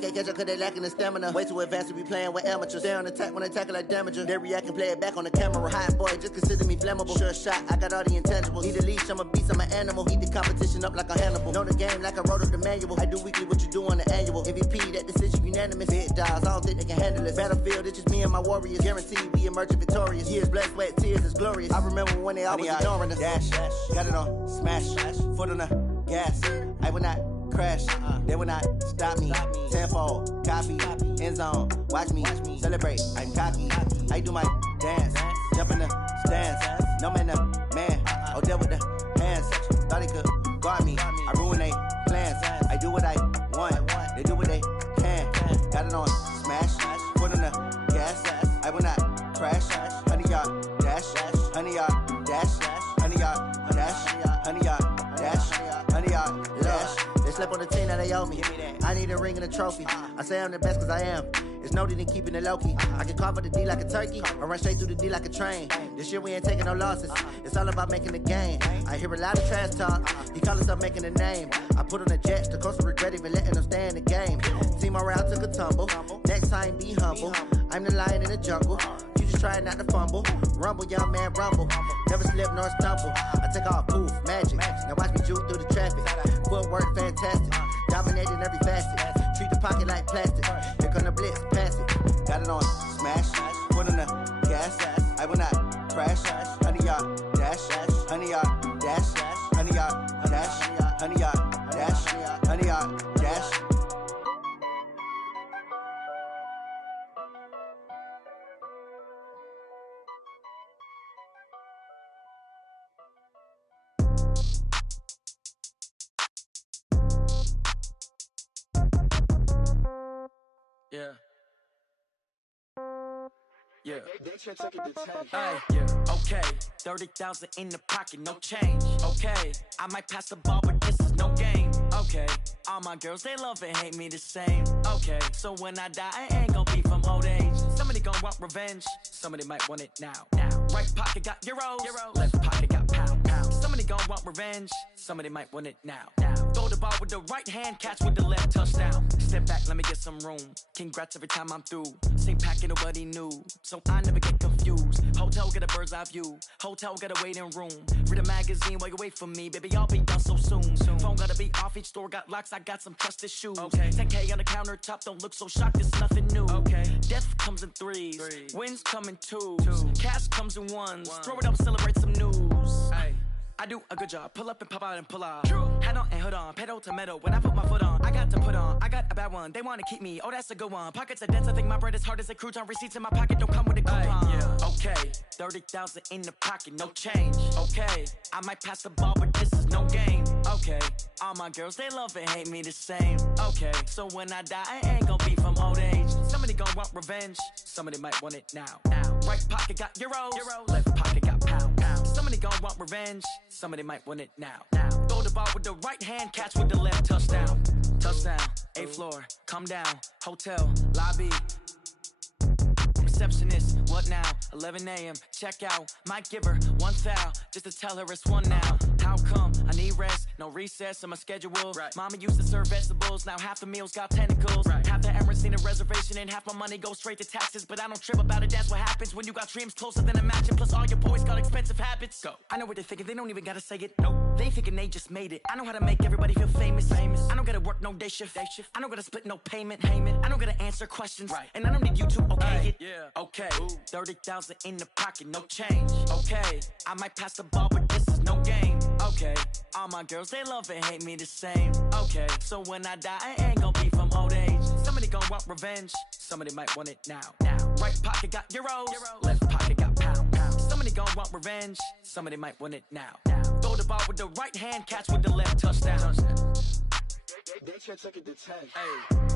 can't catch up cause they lacking the stamina. Way too advanced to be playing with amateurs. Stay on attack when they tackle like damager. They react and play it back on the camera. Hot boy, just consider me flammable. Sure shot, I got all the intangibles. Need a leash, I'm a beast, I'm an animal. Heat the competition up like a Hannibal. Know the game like I wrote up the manual. I do weekly what you do on the annual. MVP, that decision unanimous. Big dogs, I don't think they can handle it. Battlefield, it's just me and my warriors. Guaranteed we emerge victorious. Years, blood, sweat, tears, it's glorious. I remember when they always ignoring us. Dash, got it on, smash, foot on the gas. I will not crash, they will not stop me. Tenfold, copy, end zone, watch me celebrate. I'm cocky, I do my dance, jump in the stands. No man, man, oh there with the hands. Thought he could guard me, I ruin they plans. I do what I want, they do what they can. Got it on, smash, foot on the gas. I will not crash, 100-yard dash, 100-yard dash, 100-yard dash, 100-yard dash, 100-yard dash. They slept on the team that they owe me. I need a ring and a trophy. I say I'm the best cause I am. It's noted in keeping it low-key. I can carve up the D like a turkey or run straight through the D like a train. This year we ain't taking no losses. It's all about making the game. I hear a lot of trash talk. He call himself making a name. I put on the Jets. The coach will regret even letting them stay in the game. Team morale took a tumble. Next time be humble. I'm the lion in the jungle. You just try not to fumble. Rumble, young man, rumble. Never slip nor stumble. I take off, poof, magic. Now watch me juke through the traffic. Footwork fantastic. Dominating every facet. Treat the pocket like plastic. Here come the blitz, pass it. Got it on, smash. Foot on the gas. I will not crash. 100-yard dash. 100-yard dash. 100-yard dash. 100-yard dash. 100-yard dash. Yeah. Yeah. Hey, yeah. Okay. 30,000 in the pocket, no change. Okay. I might pass the ball, but this is no game. Okay. All my girls, they love and hate me the same. Okay. So when I die, I ain't gon' be from old age. Somebody gon' want revenge. Somebody might want it now. Right pocket got euros. Left pocket got pound. Somebody gon' want revenge. Somebody might want it now. Throw the ball with the right hand, catch with the left, touchdown. Step back, let me get some room. Congrats every time I'm through. Same packet, nobody knew, so I never get confused. Hotel get a bird's eye view. Hotel got a waiting room. Read a magazine while you wait for me, baby. I'll be done so soon. Phone gotta be off. Each store got locks. I got some trusted shoes. 10K on the countertop. Don't look so shocked. It's nothing new. Death comes in threes. Wins come in twos. Cash comes in ones. Throw it up, celebrate some news. I do a good job. Pull up and pop out and pull off. Head on and hood on. Pedal to metal. When I put my foot on, I got to put on. I got a bad one. They want to keep me. Oh, that's a good one. Pockets are dense. I think my bread is hard as a crouton. Receipts in my pocket don't come with a coupon. Okay. 30,000 in the pocket. No change. Okay. I might pass the ball, but this is no game. Okay. All my girls, they love and hate me the same. Okay. So when I die, I ain't gon' be from old age. Somebody gon' want revenge. Somebody might want it now. Right pocket got euros. Left pocket got pound. Somebody gon' want revenge. Somebody might want it now. Throw the ball with the right hand, catch with the left, touchdown. Touchdown, 8th floor, come down, hotel, lobby. Receptionist, what now? 11 a.m., check out. Might give her one foul, just to tell her it's one now. How come? I need rest, no recess in my schedule. Mama used to serve vegetables, now half the meals got tentacles. Half the Emirates need a reservation and half my money goes straight to taxes. But I don't trip about it, that's what happens when you got dreams closer than a mansion. Plus all your boys got expensive habits. Go. I know what they're thinking, they don't even gotta say it. Nope. They thinking they just made it. I know how to make everybody feel famous. I don't gotta work no day shift. I don't gotta split no payment. I don't gotta answer questions. And I don't need you to okay it. Okay, 30,000 in the pocket, no change. Okay, I might pass the ball, but this is no game. Okay, all my girls, they love and hate me the same. Okay, so when I die, I ain't gon' be from old age. Somebody gon' want revenge. Somebody might want it now. Right pocket got euros. Left pocket got pound. Somebody gon' want revenge. Somebody might want it now. Throw the ball with the right hand, catch with the left, touchdown. They can't take it to 10. Hey.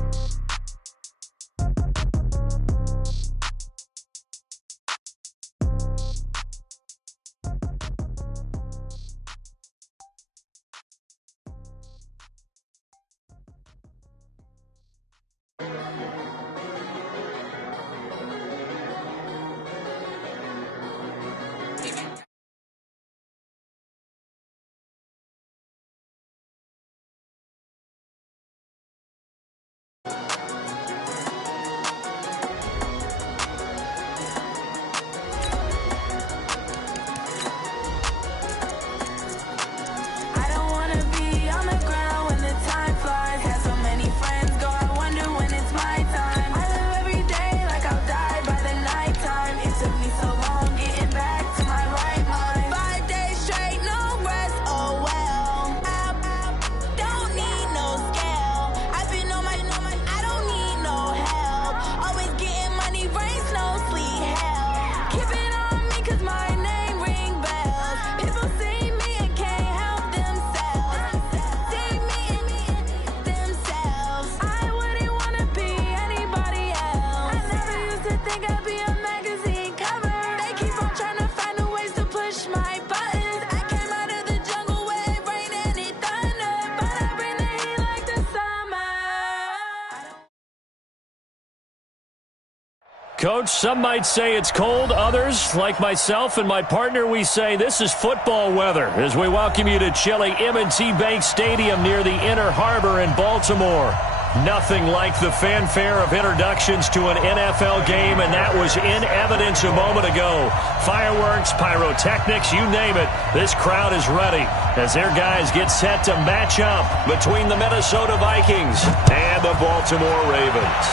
Coach. Some might say it's cold. Others, like myself and my partner, we say this is football weather as we welcome you to chilly M&T Bank Stadium near the Inner Harbor in Baltimore. Nothing like the fanfare of introductions to an NFL game, and that was in evidence a moment ago. Fireworks, pyrotechnics, you name it. This crowd is ready as their guys get set to match up between the Minnesota Vikings and the Baltimore Ravens.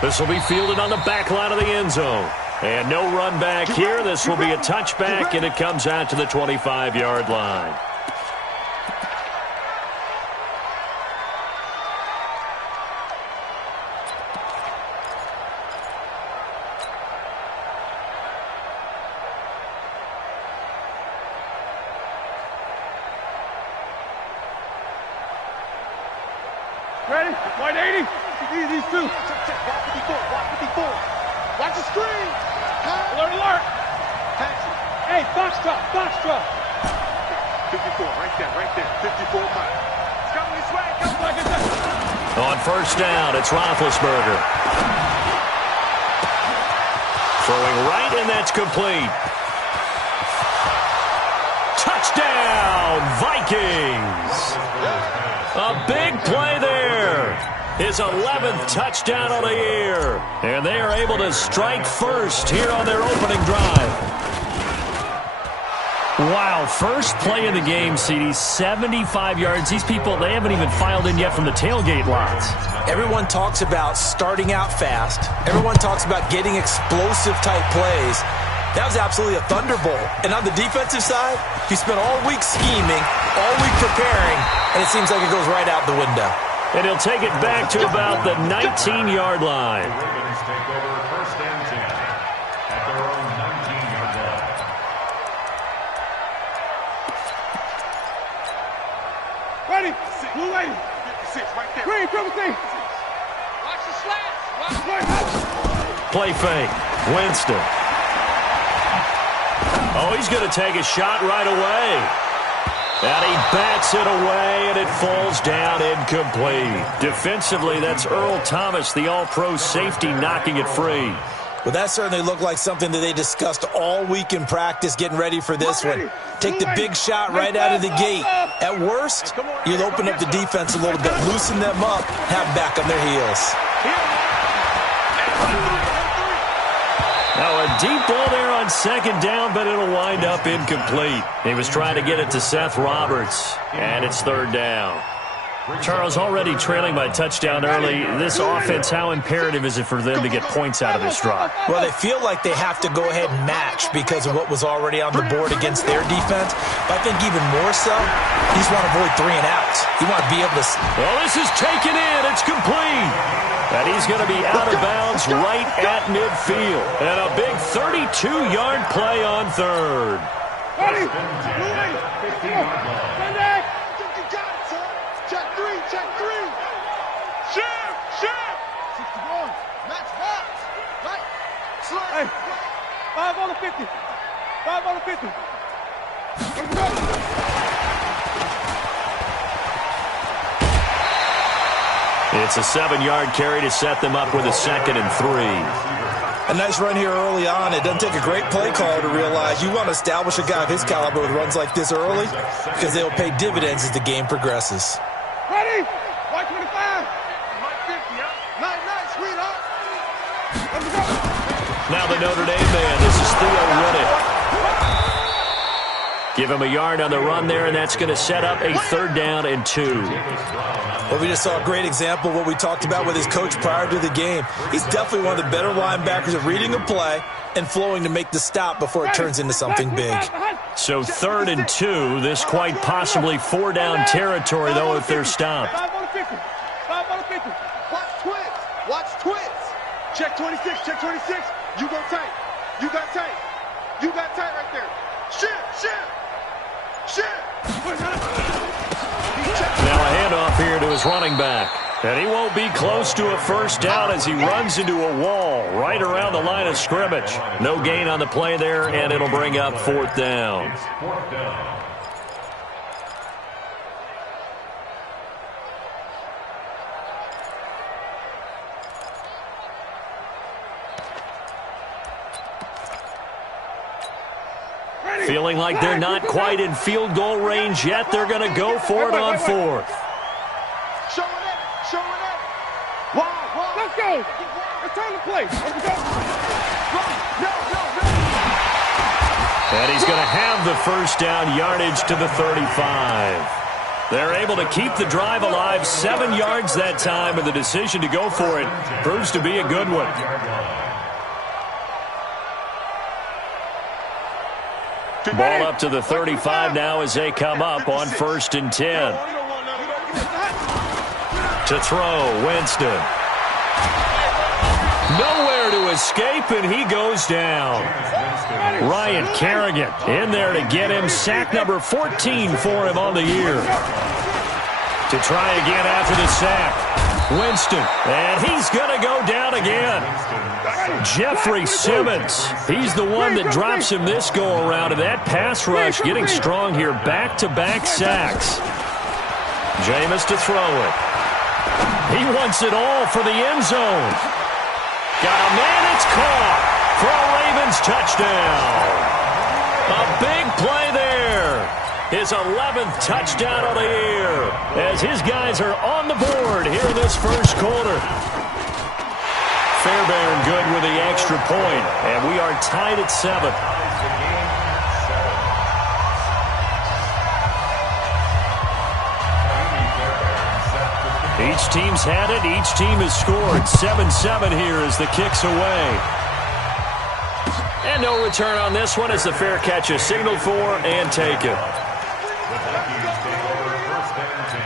This will be fielded on the back line of the end zone. And no run back here. This will be a touchback, and it comes out to the 25-yard line. Ready? White 80. These two. Check. Watch 54. Watch the screen. Alert. Hey, box drop. 54, right there. 54 mile. It's coming this way. On first down, it's Roethlisberger. Throwing right, and that's complete. Touchdown, Vikings! A big play there. His 11th touchdown of the year. And they are able to strike first here on their opening drive. Wow, first play of the game, CD, 75 yards. These people, they haven't even filed in yet from the tailgate lots. Everyone talks about starting out fast. Everyone talks about getting explosive-type plays. That was absolutely a thunderbolt. And on the defensive side, he spent all week scheming, all week preparing, and it seems like it goes right out the window. And he'll take it back to about the 19-yard line. Ravens take over first and 10 at their own 19-yard line. Ready? Blue lady. 56, right there. Green, triple C. Watch the slats. Play fake. Winston. Oh, he's going to take a shot right away. And he bats it away, and it falls down incomplete. Defensively, that's Earl Thomas, the all-pro safety, knocking it free. Well, that certainly looked like something that they discussed all week in practice, getting ready for this one. Take the big shot right out of the gate. At worst, you'll open up the defense a little bit, loosen them up, have them back on their heels. Now a deep ball there on second down, but it'll wind up incomplete. He was trying to get it to Seth Roberts, and it's third down. Charles, already trailing by touchdown early. This offense, how imperative is it for them to get points out of this drive? Well, they feel like they have to go ahead and match because of what was already on the board against their defense. But I think even more so, you just want to avoid 3 and outs. You want to be able to... Well, this is taken in. It's complete. And he's going to be out of bounds right at midfield. And a big 32-yard play on third. Ready? Check three. Shift. 61. Match box. Right. Slide. Hey. 5 on the 50. 5 on the 50. Let's go. It's a 7-yard carry to set them up with a 2nd and 3. A nice run here early on. It doesn't take a great play caller to realize you want to establish a guy of his caliber with runs like this early because they'll pay dividends as the game progresses. Ready? White 25. White 50, yeah. Nice, sweetheart. Let's go. Now the Notre Dame man. This is Theo Riddick. Give him a yard on the run there, and that's going to set up a 3rd down and 2. Well, we just saw a great example of what we talked about with his coach prior to the game. He's definitely one of the better linebackers at reading a play and flowing to make the stop before it turns into something big. So 3rd and 2. This quite possibly 4-down territory, though, if they're stopped. 5 on the 50. 5 on the 50. Watch twins. Check 26. You go tight. You got tight right there. Shift. Now a handoff here to his running back. And he won't be close to a 1st down as he runs into a wall right around the line of scrimmage. No gain on the play there, and it'll bring up 4th down. Feeling like they're not quite in field goal range yet. They're going to go for it on fourth. Show it up. Show it up. Wow. Let's go. It's time to play. Let's go. No. And he's going to have the first down, yardage to the 35. They're able to keep the drive alive, 7 yards that time, and the decision to go for it proves to be a good one. Ball up to the 35 now as they come up on 1st and 10. To throw, Winston. Nowhere to escape, and he goes down. Ryan Kerrigan in there to get him. Sack number 14 for him on the year. To try again after the sack. Winston, and he's going to go down again. Jeffrey Simmons, he's the one that drops him this go-around, and that pass rush getting strong here. Back-to-back sacks. Jameis to throw it. He wants it all for the end zone. Got a man, it's caught for a Ravens touchdown. A big play there. His 11th touchdown of the year as his guys are on the board here in this first quarter. Fairbairn good with the extra point, and we are tied at 7. Each team's had it. Each team has scored. 7-7 here as the kick's away. And no return on this one as the fair catch is signaled for and taken. The Vikings take over 1st and 10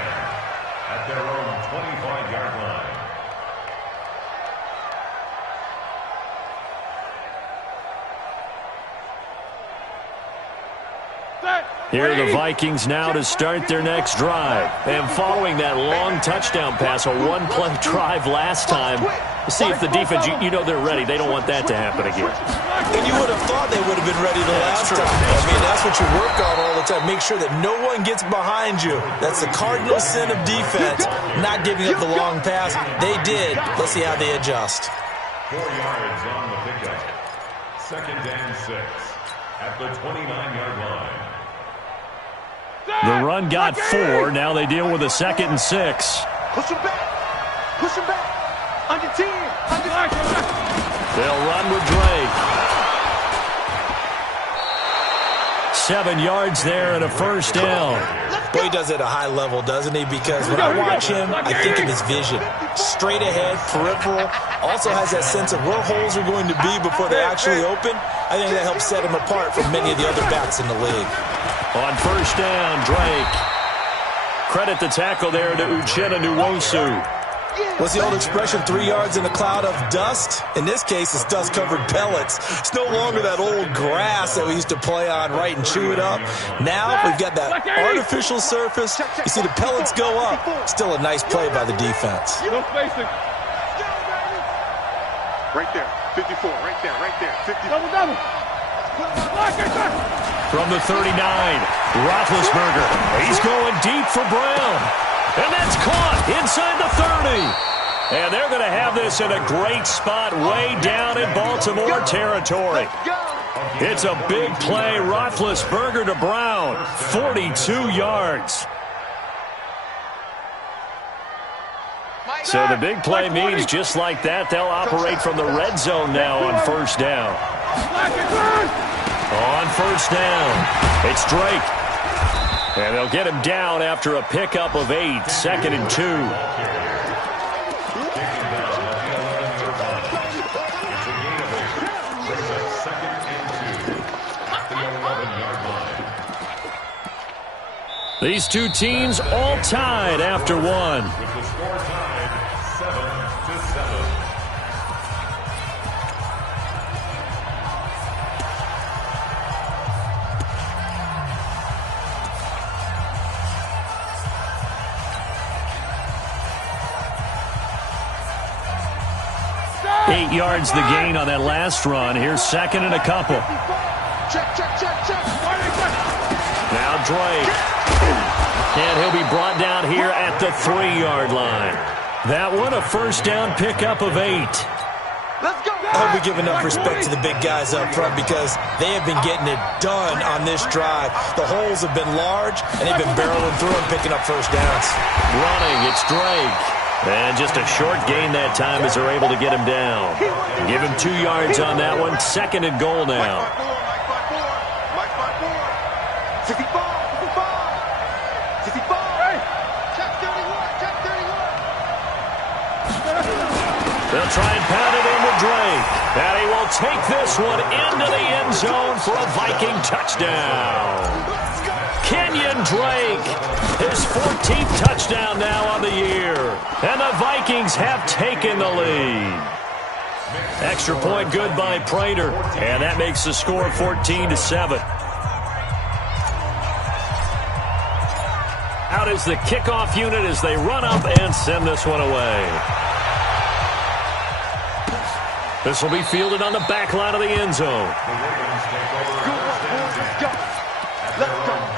at their own 25-yard line. Here are the Vikings now to start their next drive. And following that long touchdown pass, a one-play drive last time, see if the defense, you know they're ready. They don't want that to happen again. And you would have thought they would have been ready the last time. I mean, that's what you work on all the time. Make sure that no one gets behind you. That's the cardinal sin of defense, not giving up the long pass. They did. Let's see how they adjust. 4 yards on the pickup. 2nd and 6 at the 29-yard line. The run got 4. Now they deal with a 2nd and 6. Push him back. Push him back. Under 10. They'll run with Drake. 7 yards there and a first down. Boy, he does it at a high level, doesn't he? Because when I watch him, I think of his vision. Straight ahead, peripheral. Also has that sense of where holes are going to be before they actually open. I think that helps set him apart from many of the other backs in the league. On first down, Drake. Credit the tackle there to Uchenna Nwosu. What's the old expression, 3 yards in a cloud of dust? In this case, it's dust-covered pellets. It's no longer that old grass that we used to play on, right, and chew it up. Now we've got that artificial surface. You see the pellets go up. Still a nice play by the defense. Right there, 54, right there, 50. Double. From the 39, Roethlisberger. He's going deep for Brown. And that's caught inside the 30. And they're going to have this in a great spot way down in Baltimore territory. It's a big play. Roethlisberger to Brown. 42 yards. So the big play means just like that, they'll operate from the red zone now on first down. On first down, it's Drake. And they'll get him down after a pickup of 8, 2nd and 2. These two teams all tied after one. With the score tied 7-7. Eight yards the gain on that last run. Here's 2nd and a couple. Check. Now Drake. And he'll be brought down here at the 3-yard line. That one, a first down pickup of 8. Let's go. hope we give enough respect to the big guys up front because they have been getting it done on this drive. The holes have been large, and they've been barreling through and picking up first downs. Running, it's Drake. And just a short gain that time as they're able to get him down. Give him 2 yards on that one. 2nd and goal now. They'll try and pound it into Drake. And he will take this one into the end zone for a Viking touchdown. Kenyon Drake, his 14th touchdown now on the year. And the Vikings have taken the lead. Extra point good by Prater. And that makes the score 14-7. Out is the kickoff unit as they run up and send this one away. This will be fielded on the back line of the end zone. Let's go.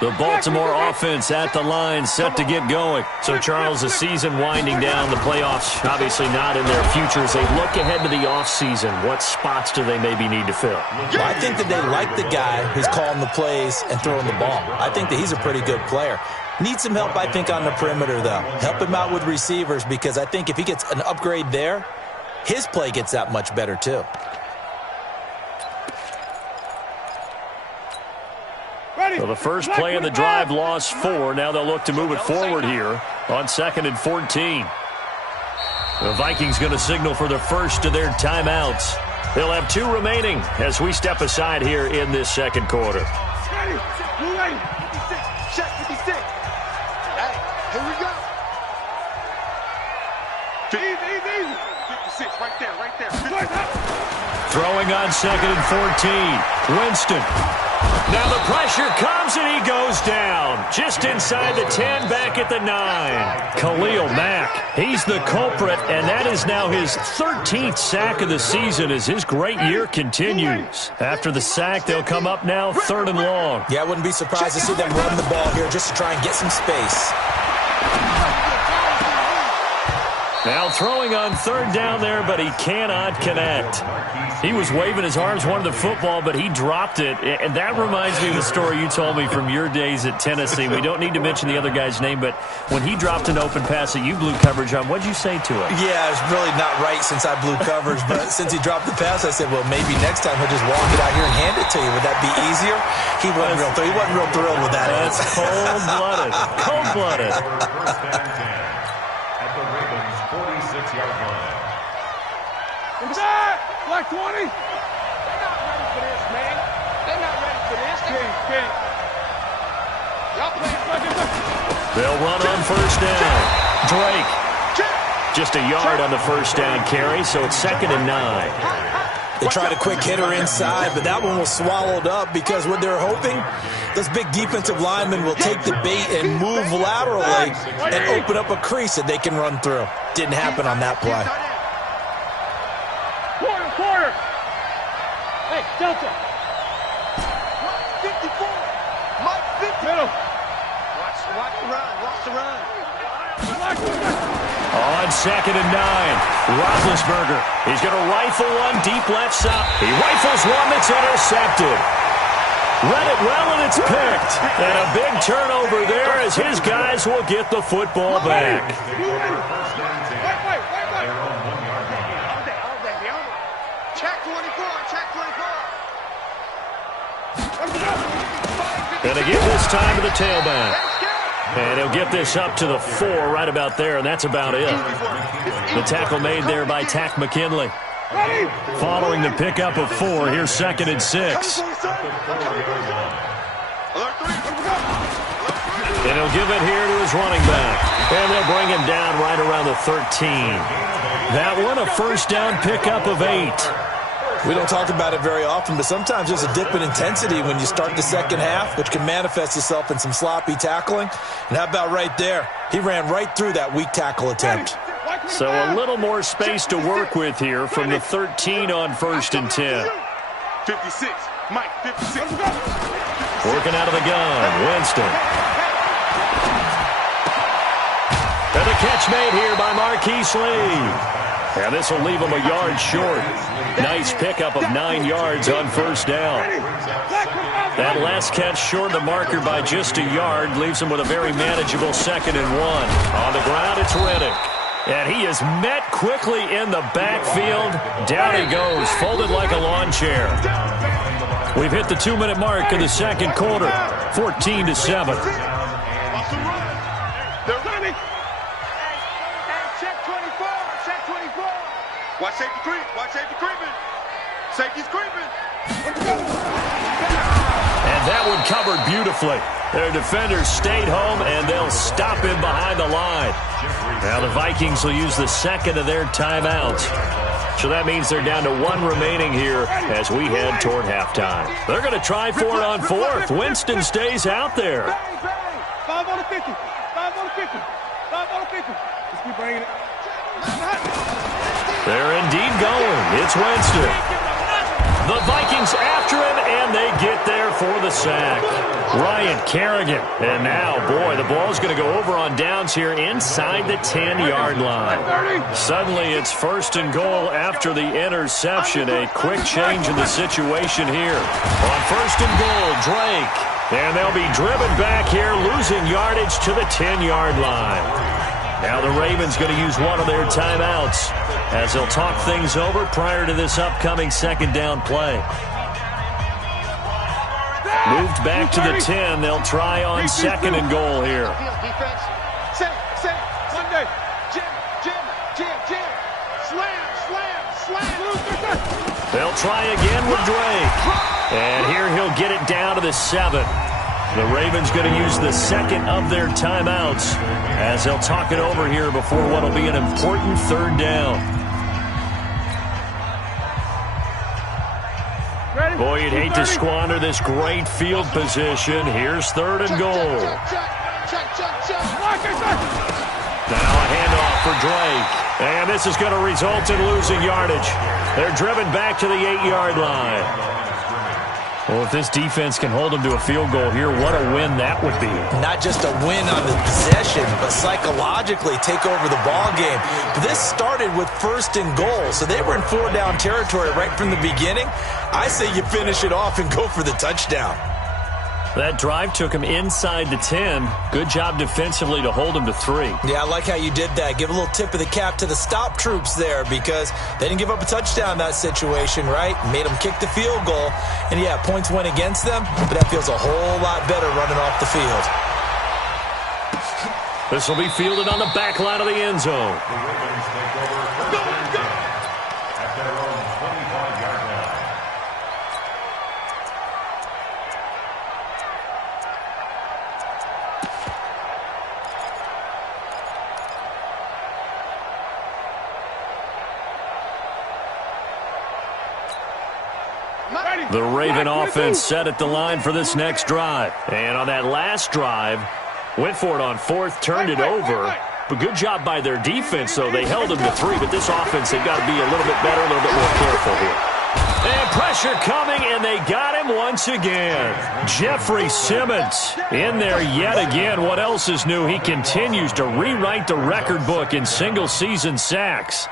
The Baltimore offense at the line set to get going. So, Charles, the season winding down, the playoffs obviously not in their future. As they look ahead to the offseason, what spots do they maybe need to fill? Well, I think that they like the guy who's calling the plays and throwing the ball. I think that he's a pretty good player. Needs some help, I think, on the perimeter, though. Help him out with receivers because I think if he gets an upgrade there, his play gets that much better, too. So the first play of the drive lost 4. Now they'll look to move it forward here on 2nd and 14. The Vikings going to signal for the first of their timeouts. They'll have 2 remaining as we step aside here in this second quarter. Ready. Move ready. 56. Check 56. Hey, here we go. Easy. 56 right there. 56. Throwing on 2nd and 14. Winston. Now the pressure comes and he goes down. Just inside the 10, back at the 9. Khalil Mack, he's the culprit, and that is now his 13th sack of the season as his great year continues. After the sack, they'll come up now 3rd and long. Yeah, I wouldn't be surprised to see them run the ball here just to try and get some space. Now throwing on 3rd down there, but he cannot connect. He was waving his arms, wanted the football, but he dropped it. And that reminds me of the story you told me from your days at Tennessee. We don't need to mention the other guy's name, but when he dropped an open pass that you blew coverage on, what'd you say to it? Yeah, it's really not right since I blew coverage, but since he dropped the pass, I said, well, maybe next time he'll just walk it out here and hand it to you. Would that be easier? He wasn't real thrilled with that. That's cold-blooded. Cold-blooded. At the Ravens' 46-yard line. Black 20. They're not ready for this, man. They're not ready for this. Y'all playing. They'll run on 1st down. Drake. Just a yard on the 1st down carry, so it's 2nd and 9. They tried a quick hitter inside, but that one was swallowed up because what they're hoping, those big defensive linemen will take the bait and move laterally and open up a crease that they can run through. Didn't happen on that play. Quarter. Hey, Delta. 54. Mike 50. Middle. Watch the run. On 2nd and 9, Roethlisberger. He's going to rifle one deep left side. He rifles one that's intercepted. Read it well, and it's picked. And a big turnover there as his guys will get the football back. And they give this time to the tailback. And he'll get this up to the 4 right about there, and that's about it. The tackle made there by Tack McKinley. Following the pickup of 4, here's 2nd and 6. And he'll give it here to his running back. And they'll bring him down right around the 13. That one a 1st down pickup of 8. We don't talk about it very often, but sometimes there's a dip in intensity when you start the second half, which can manifest itself in some sloppy tackling. And how about right there? He ran right through that weak tackle attempt. So a little more space to work with here from the 13 on 1st and 10. 56. Mike, 56. Working out of the gun, Winston. And the catch made here by Marquise Lee. And this will leave him a yard short. Nice pickup of 9 yards on first down. That last catch short of the marker by just a yard leaves him with a very manageable 2nd and 1. On the ground, it's Reddick. And he is met quickly in the backfield. Down he goes, folded like a lawn chair. We've hit the 2-minute mark in the second quarter, 14-7. Watch safety creep. Watch safety creeping. Safety's creeping. And that one covered beautifully. Their defenders stayed home, and they'll stop him behind the line. Now the Vikings will use the 2nd of their timeouts. So that means they're down to 1 remaining here as we head toward halftime. They're going to try for it on 4th. Winston stays out there. 5 on the 50. 5 on the 50. 5 on the 50. Let's keep bringing it. They're indeed going. It's Winston. The Vikings after him, and they get there for the sack. Ryan Kerrigan. And now, boy, the ball's going to go over on downs here inside the 10-yard line. Suddenly, it's 1st and goal after the interception. A quick change in the situation here. On 1st and goal, Drake. And they'll be driven back here, losing yardage to the 10-yard line. Now the Ravens going to use one of their timeouts as they'll talk things over prior to this upcoming 2nd down play. Moved back to the 10. They'll try on 2nd and goal here. Sunday. Jam. Slam. They'll try again with Drake. And here he'll get it down to the 7. The Ravens going to use the 2nd of their timeouts as they'll talk it over here before what will be an important 3rd down. Boy, you'd hate to squander this great field position. Here's 3rd and goal. Now a handoff for Drake. And this is going to result in losing yardage. They're driven back to the 8-yard line. Well, if this defense can hold them to a field goal here, what a win that would be. Not just a win on the possession, but psychologically take over the ball game. But this started with 1st and goal, so they were in 4-down territory right from the beginning. I say you finish it off and go for the touchdown. That drive took him inside the 10. Good job defensively to hold him to 3. Yeah, I like how you did that. Give a little tip of the cap to the stop troops there because they didn't give up a touchdown in that situation, right? Made them kick the field goal. And, yeah, points went against them, but that feels a whole lot better running off the field. This will be fielded on the back line of the end zone. The Raven offense set at the line for this next drive. And on that last drive, went for it on 4th, turned it over. But good job by their defense, though. They held them to 3, but this offense, they've got to be a little bit better, a little bit more careful here. And pressure coming, and they got him once again. Jeffrey Simmons in there yet again. What else is new? He continues to rewrite the record book in single-season sacks.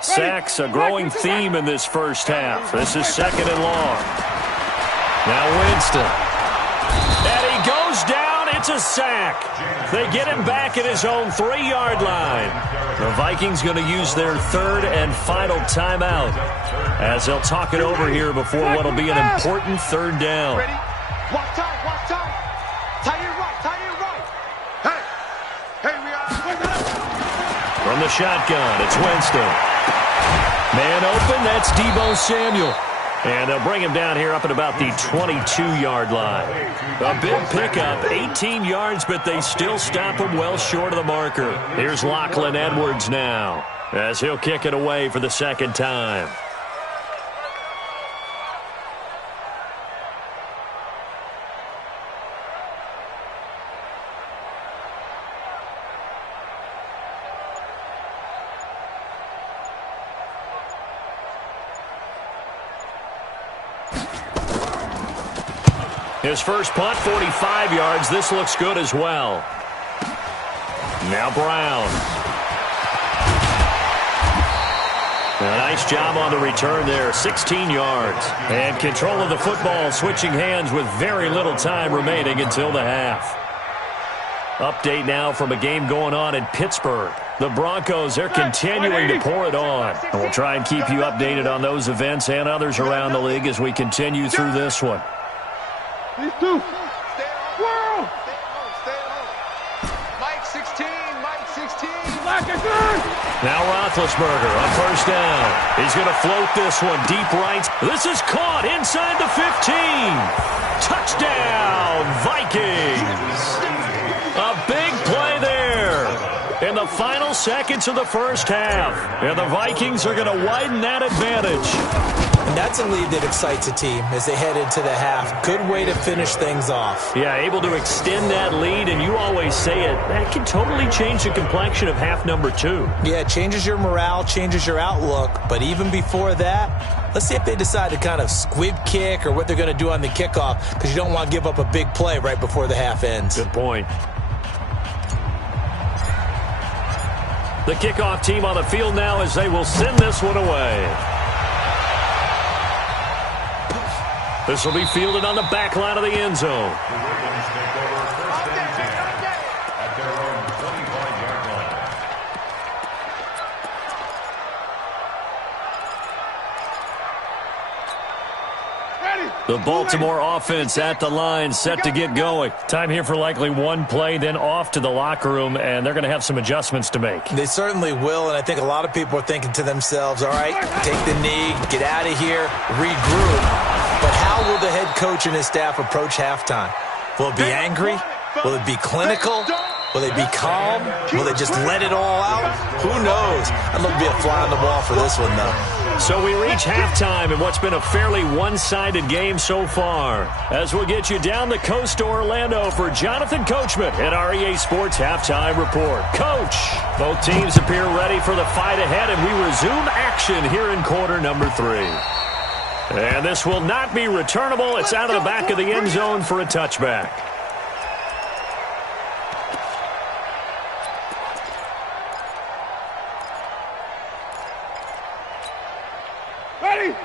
Sacks, a growing theme in this first half. This is 2nd and long. Now Winston. And he goes down. It's a sack. They get him back at his own 3-yard line. The Vikings going to use their 3rd and final timeout as they'll talk it over here before what will be an important 3rd down. Ready? Watch time. Tight end right. Hey, we are. From the shotgun, it's Winston. Man open, that's Deebo Samuel. And they'll bring him down here up at about the 22-yard line. A big pickup, 18 yards, but they still stop him well short of the marker. Here's Lachlan Edwards now as he'll kick it away for the 2nd time. His first punt, 45 yards. This looks good as well. Now Brown. A nice job on the return there, 16 yards. And control of the football, switching hands with very little time remaining until the half. Update now from a game going on in Pittsburgh. The Broncos, they're continuing to pour it on. And we'll try and keep you updated on those events and others around the league as we continue through this one. These two. World. Stay home. Mike 16. Mike 16. Now Roethlisberger on first down. He's going to float this one deep right. This is caught inside the 15. Touchdown, Vikings. A big play there in the final seconds of the first half. And the Vikings are going to widen that advantage. And that's a lead that excites a team as they head into the half. Good way to finish things off. Yeah, able to extend that lead, and you always say it, that can totally change the complexion of half number 2. Yeah, it changes your morale, changes your outlook. But even before that, let's see if they decide to kind of squib kick or what they're going to do on the kickoff, because you don't want to give up a big play right before the half ends. Good point. The kickoff team on the field now as they will send this one away. This will be fielded on the back line of the end zone. The Ravens take over first and 10 at their own 25-yard line. The Baltimore offense at the line, set to get going. Time here for likely one play, then off to the locker room, and they're going to have some adjustments to make. They certainly will, and I think a lot of people are thinking to themselves, all right, take the knee, get out of here, regroup. But how will the head coach and his staff approach halftime? Will it be angry? Will it be clinical? Will they be calm? Will they just let it all out? Who knows? I'd love to be a fly on the wall for this one, though. So we reach halftime in what's been a fairly one-sided game so far. As we'll get you down the coast to Orlando for Jonathan Coachman at REA Sports Halftime Report. Coach, both teams appear ready for the fight ahead, and we resume action here in quarter number 3. And this will not be returnable. It's out of the back of the end zone for a touchback.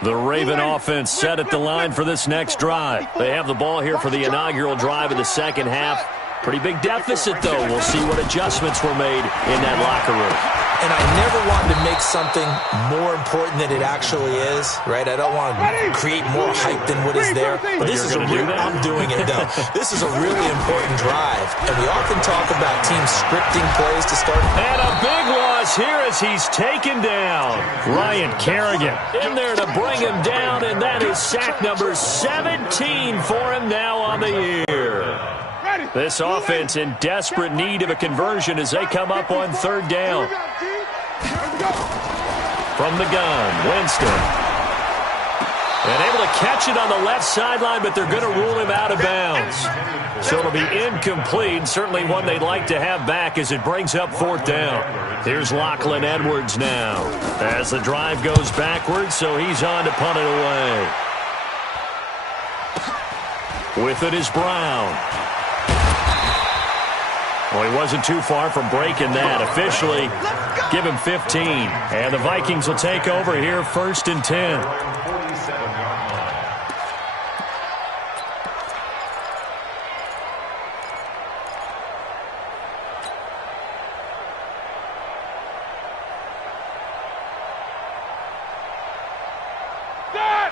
The Raven offense set at the line for this next drive. They have the ball here for the inaugural drive of the second half. Pretty big deficit, though. We'll see what adjustments were made in that locker room. And I never wanted to make something more important than it actually is, right? I don't want to create more hype than what is there. But this is a real, I'm doing it, though. This is a really important drive. And we often talk about teams scripting plays to start. And a big loss here as he's taken down. Ryan Kerrigan in there to bring him down, and that is sack number 17 for him now on the year. This offense in desperate need of a conversion as they come up on third down. From the gun, Winston. And able to catch it on the left sideline, but they're going to rule him out of bounds. So it'll be incomplete, certainly one they'd like to have back as it brings up fourth down. Here's Lachlan Edwards now as the drive goes backwards, so he's on to punt it away. With it is Brown. Well, he wasn't too far from breaking that. Officially, give him 15. And the Vikings will take over here first and 10.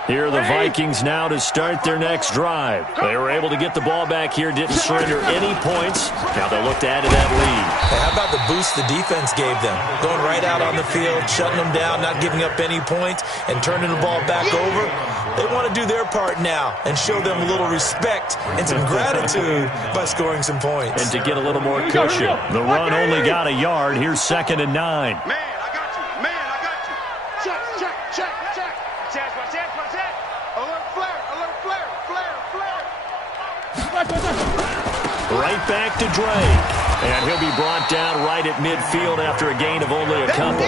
Here are the Vikings now to start their next drive. They were able to get the ball back here, didn't surrender any points. Now they'll look to add to that lead. Hey, how about the boost the defense gave them? Going right out on the field, shutting them down, not giving up any points, and turning the ball back over. They want to do their part now and show them a little respect and some gratitude by scoring some points. And to get a little more cushion. The run only got a yard. Here's 2nd and 9. Right back to Drake. And he'll be brought down right at midfield after a gain of only a couple.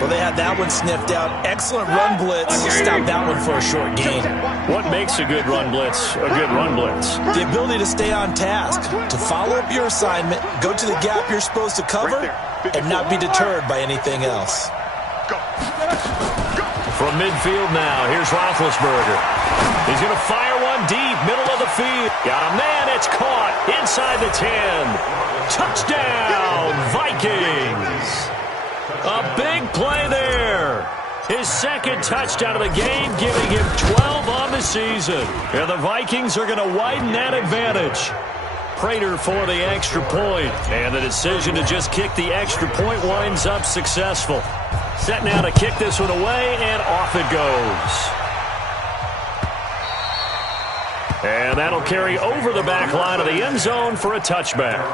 Well, they had that one sniffed out. Excellent run blitz. Stop that one for a short gain. What makes a good run blitz a good run blitz? The ability to stay on task, to follow up your assignment, go to the gap you're supposed to cover, and not be deterred by anything else. From midfield now, here's Roethlisberger. He's going to fire one deep, middle of the field. Got a man, it's caught inside the 10. Touchdown, Vikings. A big play there. His second touchdown of the game, giving him 12 on the season. And the Vikings are going to widen that advantage. Prater for the extra point. And the decision to just kick the extra point winds up successful. Set now to kick this one away, and off it goes. And that'll carry over the back line of the end zone for a touchback.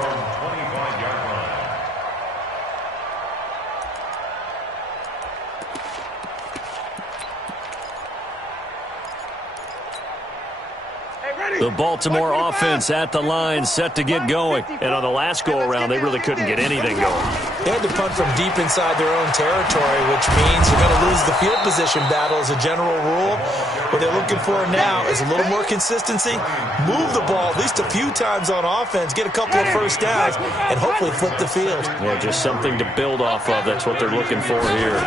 The Baltimore offense at the line, set to get going. And on the last go-around, they really couldn't get anything going. They had to punt from deep inside their own territory, which means you're going to lose the field position battle as a general rule. What they're looking for now is a little more consistency, move the ball at least a few times on offense, get a couple of first downs, and hopefully flip the field. Yeah, just something to build off of. That's what they're looking for here.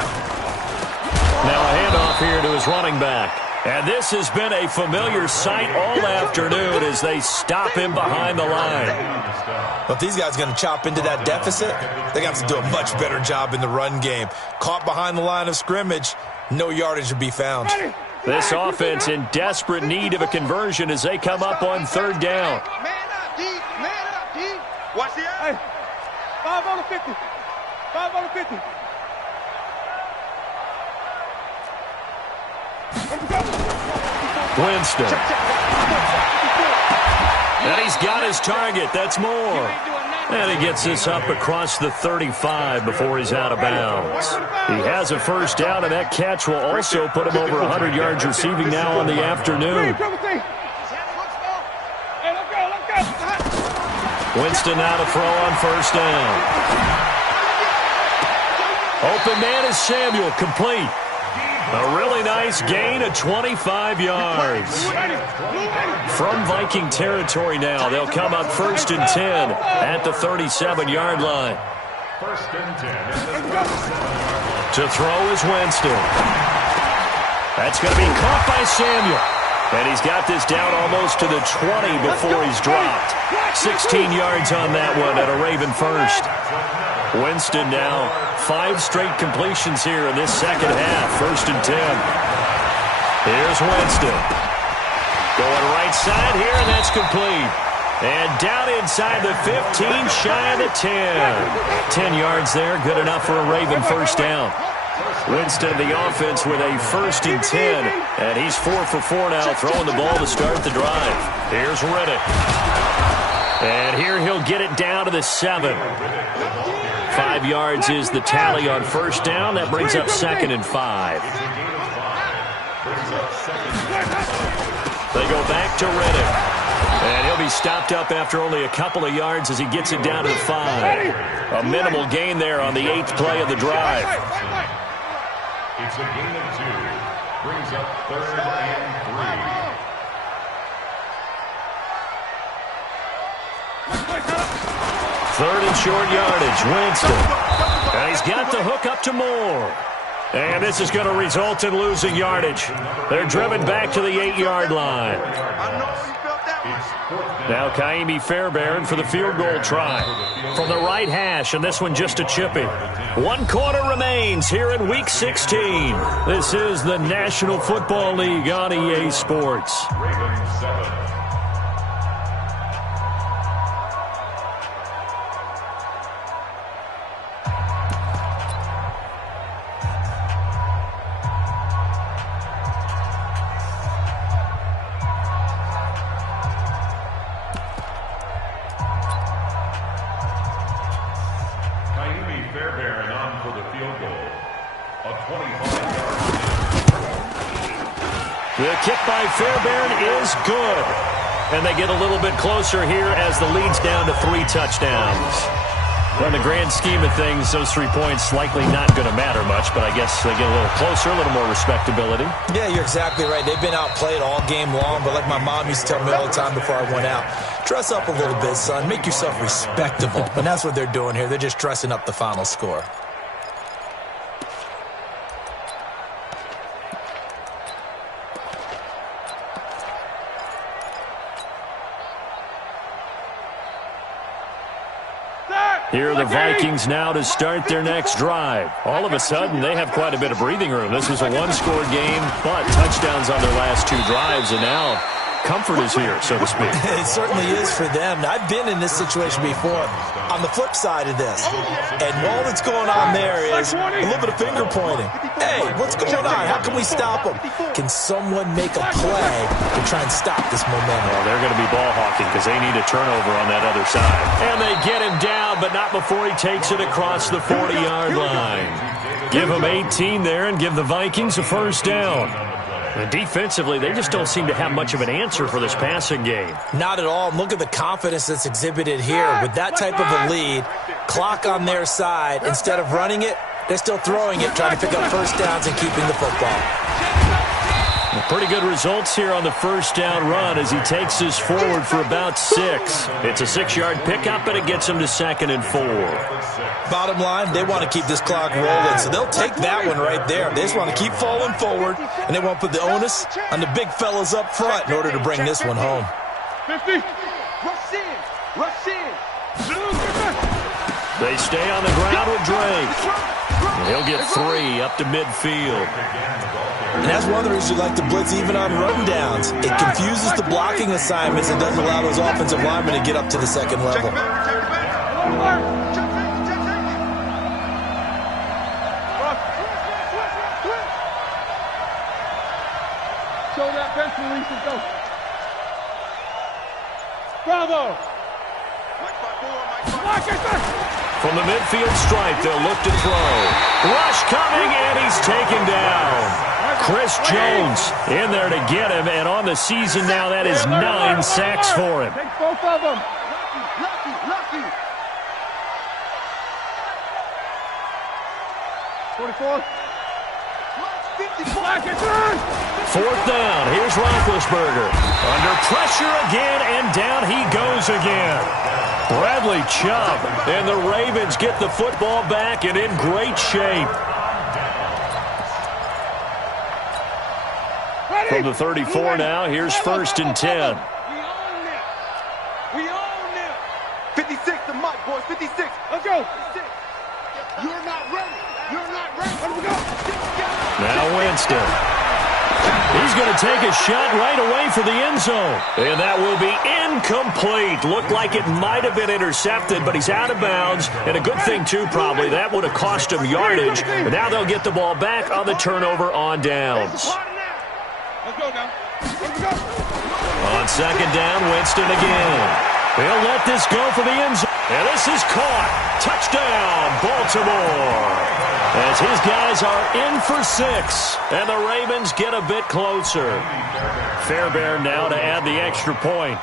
Now a handoff here to his running back. And this has been a familiar sight all afternoon as they stop him behind the line. But if these guys are going to chop into that deficit, they got to do a much better job in the run game. Caught behind the line of scrimmage, no yardage to be found. This offense in desperate need of a conversion as they come up on third down. Man up, D. Man up, D. Watch the eye. 5 on the 50. 5 on the 50. Winston. And he's got his target. That's more. And he gets this up across the 35 before he's out of bounds. He has a first down, and that catch will also put him over 100 yards receiving now on the afternoon. Winston now to throw on first down. Open man is Samuel, complete. A really nice gain of 25 yards. From Viking territory now, they'll come up 1st and 10 at the 37-yard line. 1st and 10. To throw is Winston. That's going to be caught by Samuel. And he's got this down almost to the 20 before he's dropped. 16 yards on that one at a Raven first. Winston now 5 straight completions here in this second half. 1st and 10. Here's Winston. Going right side here, and that's complete. And down inside the 15, shy of the 10. 10 yards there, good enough for a Raven first down. Winston, the offense, with a 1st and 10. And he's 4 for 4 now, throwing the ball to start the drive. Here's Riddick. And here he'll get it down to the 7. 5 yards is the tally on first down. That brings up 2nd and 5. They go back to Riddick. And he'll be stopped up after only a couple of yards as he gets it down to the 5. A minimal gain there on the 8th play of the drive. It's a gain of 2. Brings up 3rd and 3. 3rd and short yardage, Winston. And he's got the hook up to Moore. And this is going to result in losing yardage. They're driven back to the 8-yard line. Now Kaimi Fairbairn for the field goal try. From the right hash, and this one just a chippy. 1 quarter remains here in Week 16. This is the National Football League on EA Sports. Ravens 7. Fairbairn on for the field goal. A 25-yard. The kick by Fairbairn is good. And they get a little bit closer here as the lead's down to 3 touchdowns. Well, in the grand scheme of things, those 3 points likely not going to matter much, but I guess they get a little closer, a little more respectability. Yeah, you're exactly right. They've been outplayed all game long, but like my mom used to tell me all the time before I went out, dress up a little bit, son. Make yourself respectable. And that's what they're doing here. They're just dressing up the final score. Here are the Vikings now to start their next drive. All of a sudden, they have quite a bit of breathing room. This was a one-score game, but touchdowns on their last 2 drives, and now comfort is here, so to speak. It certainly is for them. I've been in this situation before. On the flip side of this, and all that's going on there is a little bit of finger pointing. Hey, what's going on? How can we stop them? Can someone make a play to try and stop this momentum? Well, they're going to be ball hawking because they need a turnover on that other side. And they get him down, but not before he takes it across the 40-yard line. Give him 18 there and give the Vikings a first down. And defensively, they just don't seem to have much of an answer for this passing game. Not at all. Look at the confidence that's exhibited here. With that type of a lead, clock on their side, instead of running it, they're still throwing it, trying to pick up first downs and keeping the football. Pretty good results here on the first down run as he takes this forward for about 6. It's a 6-yard pickup, and it gets him to 2nd and 4. Bottom line, they want to keep this clock rolling, so they'll take that one right there. They just want to keep falling forward, and they want to put the onus on the big fellas up front in order to bring this one home. 50. Rush in. Rush in. They stay on the ground with Drake. He'll get 3 up to midfield. And that's one of the reasons you like to blitz even on rundowns. It confuses the blocking assignments and doesn't allow those offensive linemen to get up to the second level. Show that bench release and go. Bravo. From the midfield stripe, they'll look to throw. Rush coming, and he's taken down. Chris Jones in there to get him, and on the season now, that is 9 sacks for him. Take both of them. Lucky. 44. 4th down. Here's Roethlisberger. Under pressure again, and down he goes again. Bradley Chubb, and the Ravens get the football back and in great shape. From the 34 now, here's 1st and 10. We own them. 56 to Mike, boys. 56. Let's go. 56. You're not ready. Let's go. Now Winston. He's going to take a shot right away for the end zone. And that will be incomplete. Looked like it might have been intercepted, but he's out of bounds. And a good thing, too, probably. That would have cost him yardage. But now they'll get the ball back on the turnover on downs. Let's go now. Let's go. On 2nd down, Winston again. They'll let this go for the end zone. And this is caught. Touchdown, Baltimore. As his guys are in for 6. And the Ravens get a bit closer. Fairbairn now to add the extra point.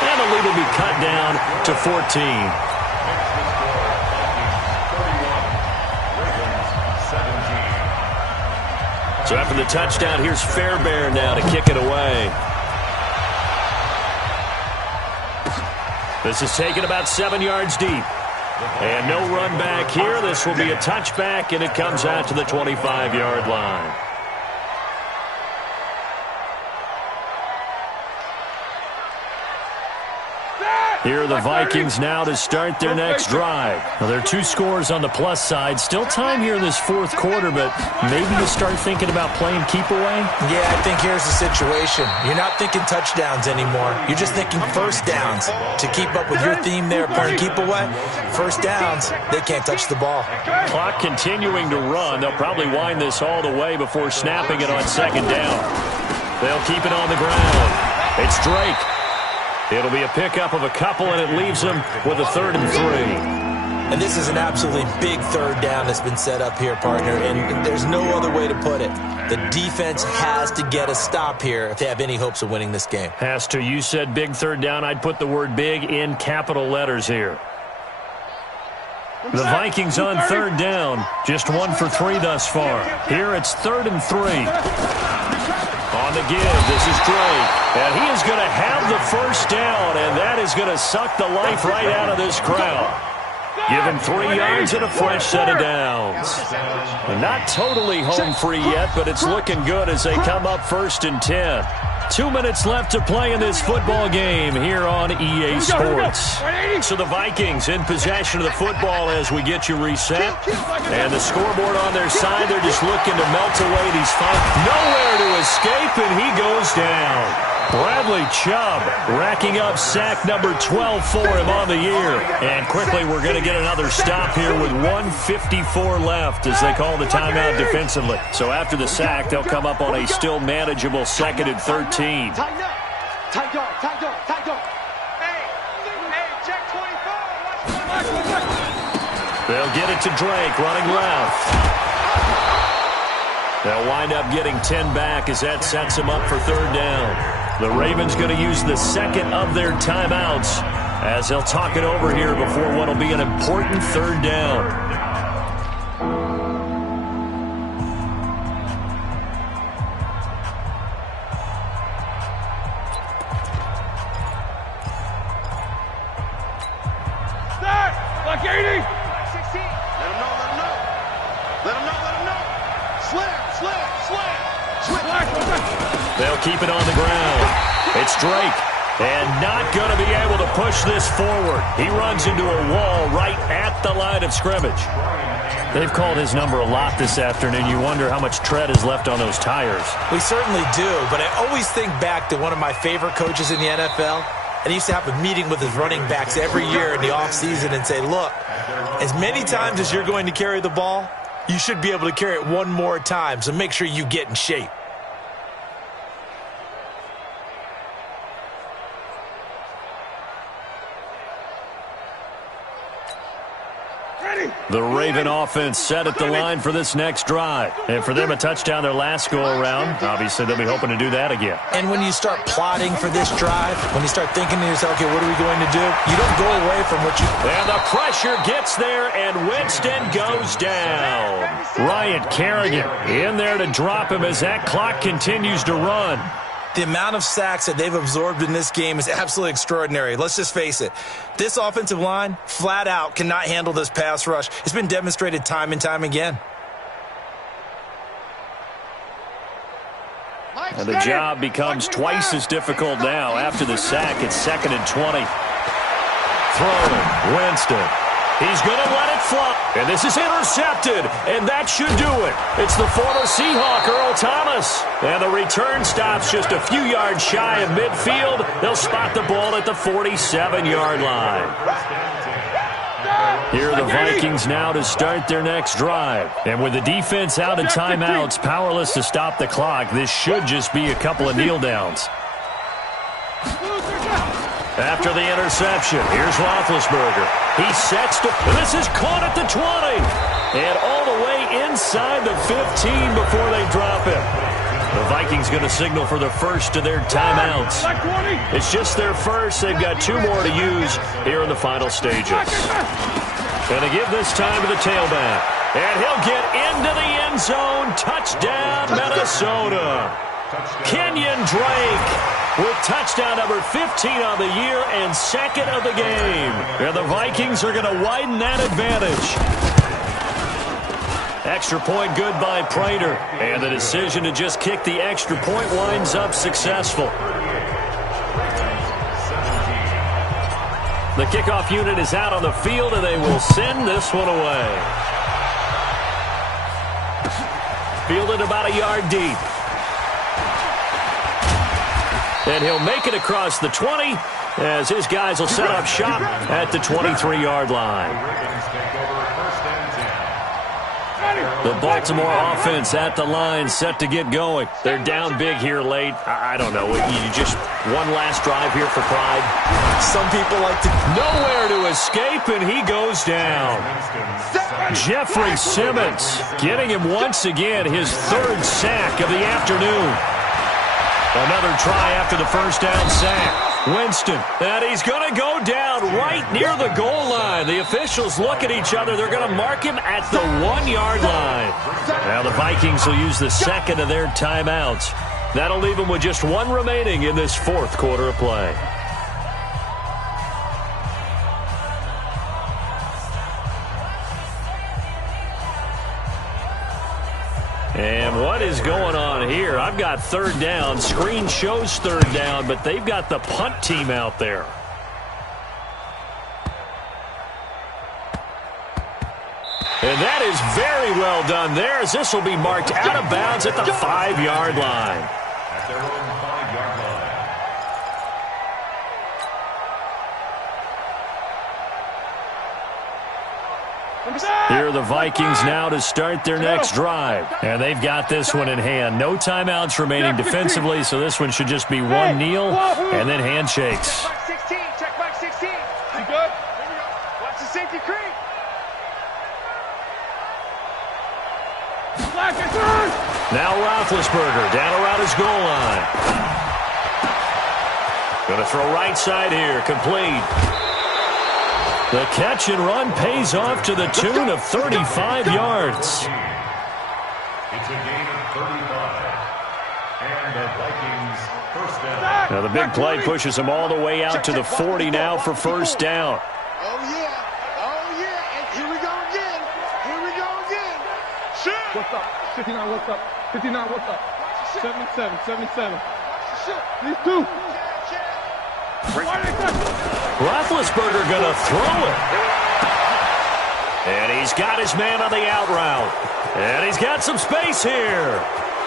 And the lead will be cut down to 14. So after the touchdown, here's Fairbairn now to kick it away. This is taken about 7 yards deep. And no run back here. This will be a touchback, and it comes out to the 25-yard line. Here are the Vikings now to start their next drive. Well, there are 2 scores on the plus side. Still time here in this 4th quarter, but maybe you start thinking about playing keep away? Yeah, I think here's the situation. You're not thinking touchdowns anymore. You're just thinking first downs. To keep up with your theme there, playing keep away, first downs, they can't touch the ball. Clock continuing to run. They'll probably wind this all the way before snapping it on 2nd down. They'll keep it on the ground. It's Drake. It'll be a pickup of a couple, and it leaves them with a 3rd and 3. And this is an absolutely big third down that's been set up here, partner, and there's no other way to put it. The defense has to get a stop here if they have any hopes of winning this game. Has to. You said big third down. I'd put the word big in capital letters here. The Vikings on third down. Just 1 for 3 thus far. Here it's 3rd and 3. On the give, this is Drake. And he is going to have the first down, and that is going to suck the life right out of this crowd. Give him 3 yards and a fresh set of downs. Not totally home free yet, but it's looking good as they come up 1st and 10. 2 minutes left to play in this football game here on EA Sports. So the Vikings in possession of the football as we get you reset. And the scoreboard on their side, they're just looking to melt away these five. Nowhere to escape, and he goes down. Bradley Chubb racking up sack number 12 for him on the year. And quickly we're going to get another stop here with 1:54 left as they call the timeout defensively. So after the sack, they'll come up on a still manageable 2nd and 13. Tight dog. Hey, check 24. They'll get it to Drake running left. They'll wind up getting 10 back as that sets them up for 3rd down. The Ravens going to use the 2nd of their timeouts as they'll talk it over here before what will be an important 3rd down. Like 80. 16. Let him know. Slam. They'll keep it on the ground. It's Drake, and not going to be able to push this forward. He runs into a wall right at the line of scrimmage. They've called his number a lot this afternoon. You wonder how much tread is left on those tires. We certainly do, but I always think back to one of my favorite coaches in the NFL. And he used to have a meeting with his running backs every year in the offseason and say, look, as many times as you're going to carry the ball, you should be able to carry it one more time, so make sure you get in shape. The Raven offense set at the line for this next drive. And for them, a touchdown their last go-around. Obviously, they'll be hoping to do that again. And when you start plotting for this drive, when you start thinking to yourself, okay, what are we going to do? You don't go away from what you... And the pressure gets there, and Winston goes down. Ryan Kerrigan in there to drop him as that clock continues to run. The amount of sacks that they've absorbed in this game is absolutely extraordinary. Let's just face it. This offensive line, flat out, cannot handle this pass rush. It's been demonstrated time and time again. And the job becomes twice as difficult now. After the sack, it's 2nd and 20. Throwing, Winston. He's going to let it fly. And this is intercepted. And that should do it. It's the former Seahawk, Earl Thomas. And the return stops just a few yards shy of midfield. They'll spot the ball at the 47-yard line. Here are the Vikings now to start their next drive. And with the defense out of timeouts, powerless to stop the clock, this should just be a couple of kneel downs. After the interception, here's Roethlisberger. He sets to... This is caught at the 20. And all the way inside the 15 before they drop him. The Vikings going to signal for the first of their timeouts. It's just their first. They've got 2 more to use here in the final stages. And they give this time to the tailback. And he'll get into the end zone. Touchdown, Minnesota. Kenyon Drake with touchdown number 15 on the year and 2nd of the game. And the Vikings are going to widen that advantage. Extra point good by Prater. And the decision to just kick the extra point winds up successful. The kickoff unit is out on the field, and they will send this one away. Fielded about a yard deep. And he'll make it across the 20 as his guys will set up shop at the 23-yard line. The Baltimore offense at the line, set to get going. They're down big here late. I don't know. You just one last drive here for pride. Some people like to... Nowhere to escape, and he goes down. Jeffrey Simmons getting him once again, his third sack of the afternoon. Another try after the first down sack. Winston, and he's going to go down right near the goal line. The officials look at each other. They're going to mark him at the 1-yard line. Now the Vikings will use the second of their timeouts. That'll leave them with just one remaining in this fourth quarter of play. And what is going on here? I've got third down. Screen shows third down, but they've got the punt team out there. And that is very well done there, as this will be marked out of bounds at the 5-yard line. At their own 5-yard line. Here are the Vikings now to start their next drive. And they've got this one in hand. No timeouts remaining defensively, so this one should just be one kneel and then handshakes. Check back 16. Check back 16. You good? Watch the safety creep. Now Roethlisberger down around his goal line. Going to throw right side here. Complete. The catch and run pays off to the tune of 35 yards. It's a gain of 35. And the Vikings first down. Now the big play pushes them all the way out to the 40 now for first down. Oh, yeah. Oh, yeah. And here we go again. Here we go again. Shoot. What's up? 59, what's up? 59, what's up? 77, 77. These two. Roethlisberger going to throw it. And he's got his man on the out route. And he's got some space here.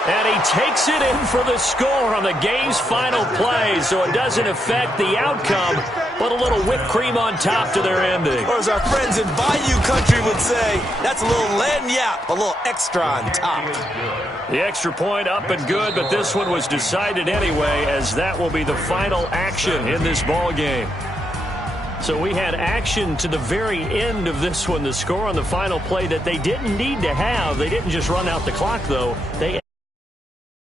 And he takes it in for the score on the game's final play, so it doesn't affect the outcome, but a little whipped cream on top to their ending. Or as our friends in Bayou Country would say, that's a little lagniappe, a little extra on top. The extra point up and good, but this one was decided anyway, as that will be the final action in this ball game. So we had action to the very end of this one, the score on the final play that they didn't need to have. They didn't just run out the clock, though. They